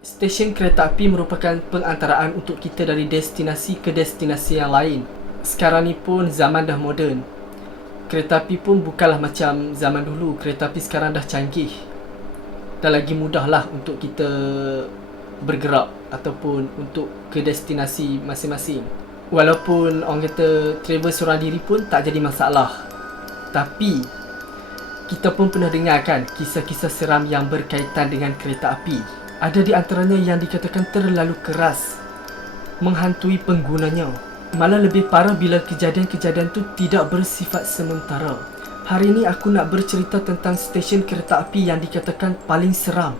Stesen kereta api merupakan pengantaraan untuk kita dari destinasi ke destinasi yang lain. Sekarang ni pun zaman dah moden. Kereta api pun bukanlah macam zaman dulu. Kereta api sekarang dah canggih. Dah lagi mudah lah untuk kita bergerak ataupun untuk ke destinasi masing-masing. Walaupun orang kata travel seorang diri pun tak jadi masalah. Tapi kita pun pernah dengar kan kisah-kisah seram yang berkaitan dengan kereta api. Ada di antaranya yang dikatakan terlalu keras, menghantui penggunanya. Malah lebih parah bila kejadian-kejadian tu tidak bersifat sementara. Hari ini aku nak bercerita tentang stesen kereta api yang dikatakan paling seram.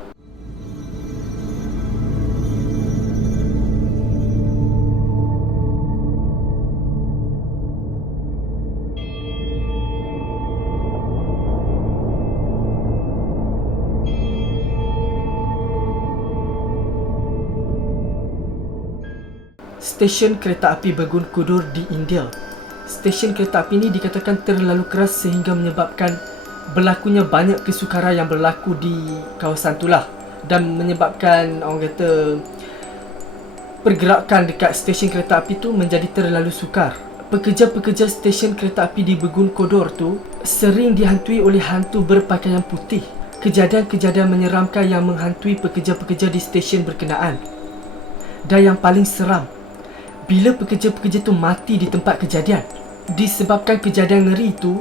Stesen kereta api Bengkulu di India. Stesen kereta api ini dikatakan terlalu keras sehingga menyebabkan berlakunya banyak kesukaran yang berlaku di kawasan itulah, dan menyebabkan orang kata pergerakan dekat stesen kereta api tu menjadi terlalu sukar. Pekerja-pekerja stesen kereta api di Bengkulu tu sering dihantui oleh hantu berpakaian putih. Kejadian-kejadian menyeramkan yang menghantui pekerja-pekerja di stesen berkenaan. Dan yang paling seram, bila pekerja-pekerja tu mati di tempat kejadian. Disebabkan kejadian ngeri itu,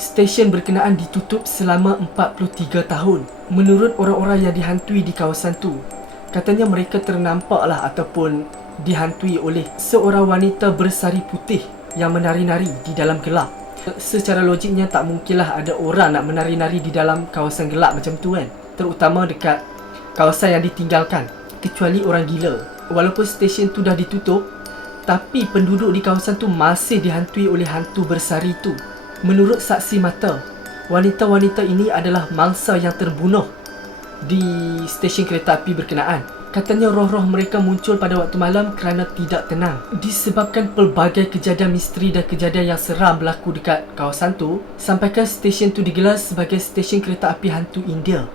stesen berkenaan ditutup selama 43 tahun. Menurut orang-orang yang dihantui di kawasan tu, katanya mereka ternampak lah ataupun dihantui oleh seorang wanita bersari putih yang menari-nari di dalam gelap. Secara logiknya tak mungkinlah ada orang nak menari-nari di dalam kawasan gelap macam tu kan, terutama dekat kawasan yang ditinggalkan, kecuali orang gila. Walaupun stesen tu dah ditutup, tapi penduduk di kawasan tu masih dihantui oleh hantu bersari tu. Menurut saksi mata, wanita-wanita ini adalah mangsa yang terbunuh di stesen kereta api berkenaan. Katanya roh-roh mereka muncul pada waktu malam kerana tidak tenang. Disebabkan pelbagai kejadian misteri dan kejadian yang seram berlaku dekat kawasan tu, sampaikan stesen tu digelar sebagai stesen kereta api hantu India.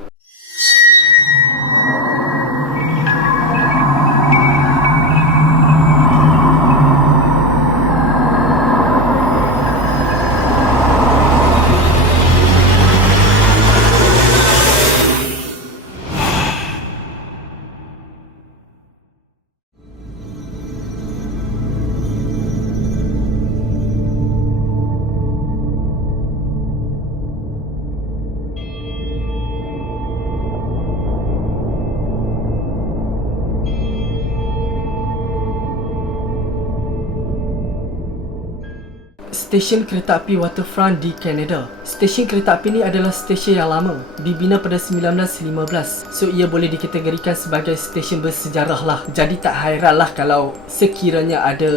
Stesen kereta api Waterfront di Kanada. Stesen kereta api ni adalah stesen yang lama, dibina pada 1915. So ia boleh dikategorikan sebagai stesen bersejarah lah. Jadi tak hairanlah kalau sekiranya ada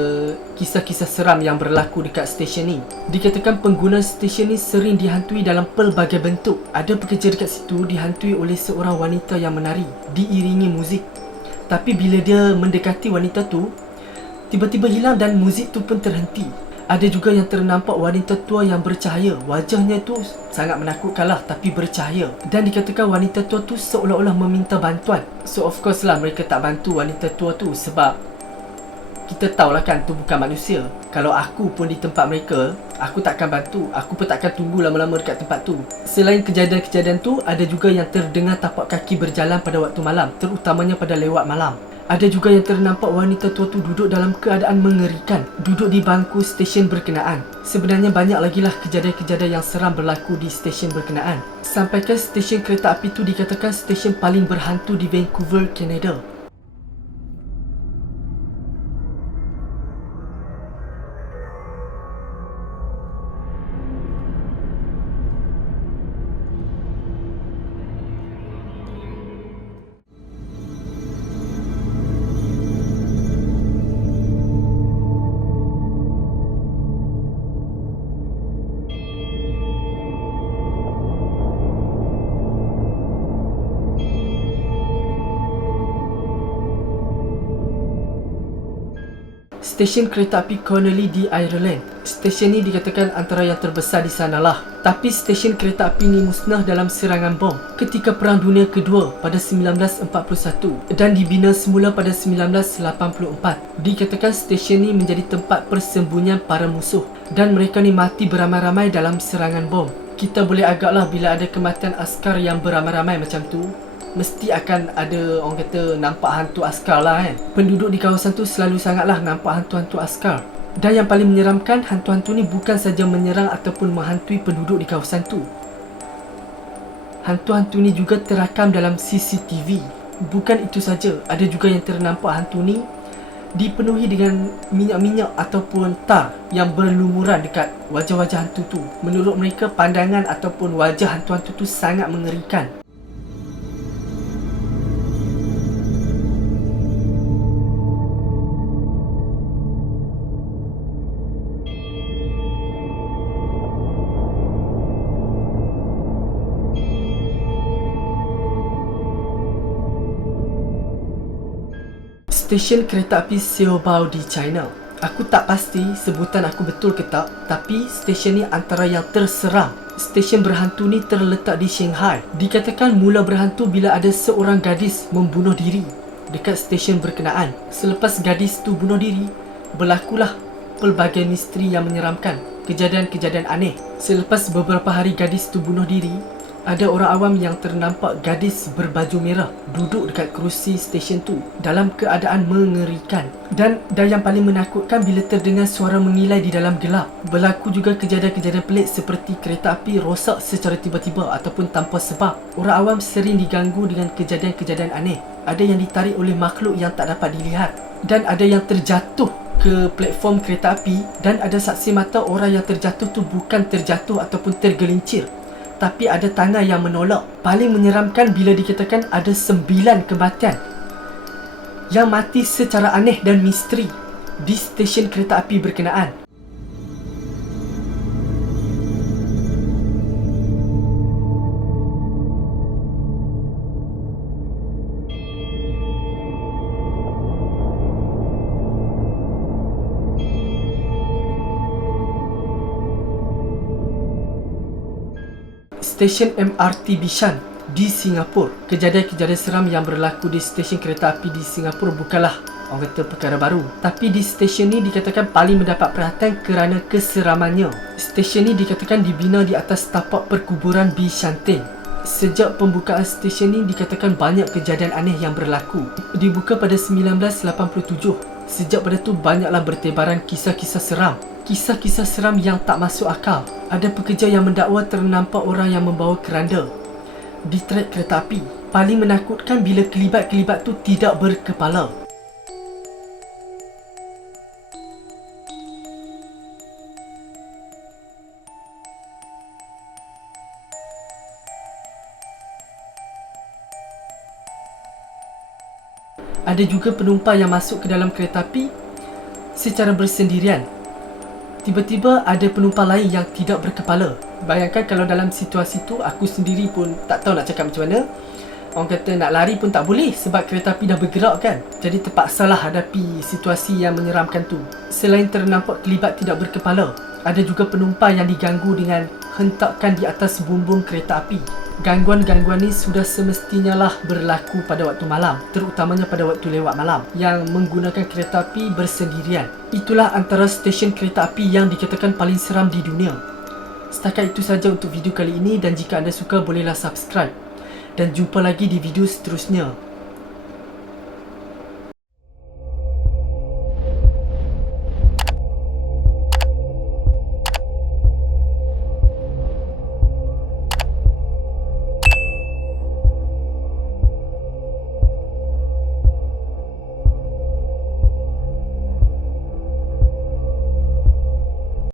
kisah-kisah seram yang berlaku dekat stesen ni. Dikatakan pengguna stesen ni sering dihantui dalam pelbagai bentuk. Ada pekerja dekat situ dihantui oleh seorang wanita yang menari, diiringi muzik. Tapi bila dia mendekati wanita tu, tiba-tiba hilang dan muzik tu pun terhenti. Ada juga yang ternampak wanita tua yang bercahaya. Wajahnya tu sangat menakutkan lah, tapi bercahaya. Dan dikatakan wanita tua tu seolah-olah meminta bantuan. So of course lah mereka tak bantu wanita tua tu, sebab kita tahulah kan tu bukan manusia. Kalau aku pun di tempat mereka, aku takkan bantu. Aku pun takkan tunggu lama-lama dekat tempat tu. Selain kejadian-kejadian tu, ada juga yang terdengar tapak kaki berjalan pada waktu malam, terutamanya pada lewat malam. Ada juga yang ternampak wanita tua tu duduk dalam keadaan mengerikan, duduk di bangku stesen berkenaan. Sebenarnya banyak lagi lah kejadian-kejadian yang seram berlaku di stesen berkenaan. Sampaikan stesen kereta api tu dikatakan stesen paling berhantu di Vancouver, Kanada. Stesen kereta api Connolly di Ireland. Stesen ni dikatakan antara yang terbesar di sanalah. Tapi stesen kereta api ni musnah dalam serangan bom ketika Perang Dunia Kedua pada 1941 dan dibina semula pada 1984. Dikatakan stesen ni menjadi tempat persembunyian para musuh dan mereka ni mati beramai-ramai dalam serangan bom. Kita boleh agaklah bila ada kematian askar yang beramai-ramai macam tu, mesti akan ada orang kata nampak hantu askar lah kan. Penduduk di kawasan tu selalu sangatlah nampak hantu-hantu askar. Dan yang paling menyeramkan, hantu-hantu ni bukan saja menyerang ataupun menghantui penduduk di kawasan tu. Hantu-hantu ni juga terakam dalam CCTV. Bukan itu saja, ada juga yang ternampak hantu ni dipenuhi dengan minyak-minyak ataupun tar yang berlumuran dekat wajah-wajah hantu tu. Menurut mereka, pandangan ataupun wajah hantu-hantu tu sangat mengerikan. Stesen kereta api Xiaobao di China. Aku tak pasti sebutan aku betul ke tak, tapi stesen ni antara yang terseram. Stesen berhantu ni terletak di Shanghai. Dikatakan mula berhantu bila ada seorang gadis membunuh diri dekat stesen berkenaan. Selepas gadis tu bunuh diri, berlakulah pelbagai misteri yang menyeramkan, kejadian-kejadian aneh. Selepas beberapa hari gadis tu bunuh diri, ada orang awam yang ternampak gadis berbaju merah duduk dekat kerusi stesen tu dalam keadaan mengerikan. Dan yang paling menakutkan bila terdengar suara mengilai di dalam gelap. Berlaku juga kejadian-kejadian pelik seperti kereta api rosak secara tiba-tiba ataupun tanpa sebab. Orang awam sering diganggu dengan kejadian-kejadian aneh. Ada yang ditarik oleh makhluk yang tak dapat dilihat, dan ada yang terjatuh ke platform kereta api, dan ada saksi mata orang yang terjatuh tu bukan terjatuh ataupun tergelincir, tapi ada tangan yang menolak. Paling menyeramkan bila dikatakan ada 9 kematian yang mati secara aneh dan misteri di stesen kereta api berkenaan. Stesen MRT Bishan di Singapura. Kejadian-kejadian seram yang berlaku di stesen kereta api di Singapura bukanlah orang kata perkara baru, tapi di stesen ni dikatakan paling mendapat perhatian kerana keseramannya. Stesen ni dikatakan dibina di atas tapak perkuburan Bishanting. Sejak pembukaan stesen ni dikatakan banyak kejadian aneh yang berlaku. Dibuka pada 1987. Sejak pada tu banyaklah bertebaran kisah-kisah seram. Kisah-kisah seram yang tak masuk akal. Ada pekerja yang mendakwa ternampak orang yang membawa keranda di trek kereta api. Paling menakutkan bila kelibat-kelibat tu tidak berkepala. Ada juga penumpang yang masuk ke dalam kereta api secara bersendirian. Tiba-tiba ada penumpang lain yang tidak berkepala. Bayangkan kalau dalam situasi tu, aku sendiri pun tak tahu nak cakap macam mana. Orang kata nak lari pun tak boleh sebab kereta api dah bergerak kan. Jadi terpaksalah hadapi situasi yang menyeramkan tu. Selain ternampak kelibat tidak berkepala, ada juga penumpang yang diganggu dengan hentakan di atas bumbung kereta api. Gangguan-gangguan ni sudah semestinya lah berlaku pada waktu malam, terutamanya pada waktu lewat malam yang menggunakan kereta api bersendirian. Itulah antara stesen kereta api yang dikatakan paling seram di dunia. Setakat itu saja untuk video kali ini, dan jika anda suka bolehlah subscribe. Dan jumpa lagi di video seterusnya.